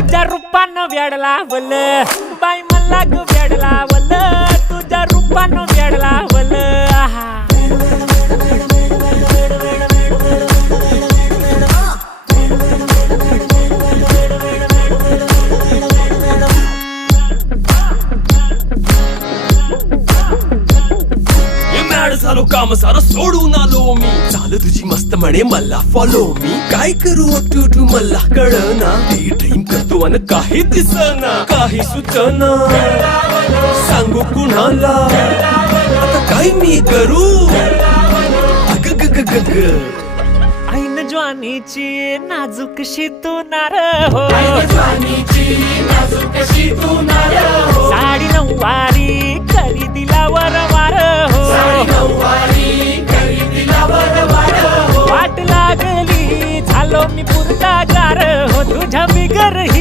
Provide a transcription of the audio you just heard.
तुझ्या रूपानं वेड लावल बाई मला ग वेड लावल तुझ्या रूपानं वेड लावल झालो काम सारं सोडून आलो मी चाल तुझी मस्त म्हणे मला फॉलो मी काय करू टू मला कळना ड्रीम करतो आणि काही दिसना काही सुचना सांगू कुणाला आता काय मी करू अग ग ग ग ग ऐन ज्वानीची नाजूकशी तू नार हो साडी नऊवारी करी दिला वरवार हो वाट लागली झालो मी पुरता गार हो तुझ्या बिगर ही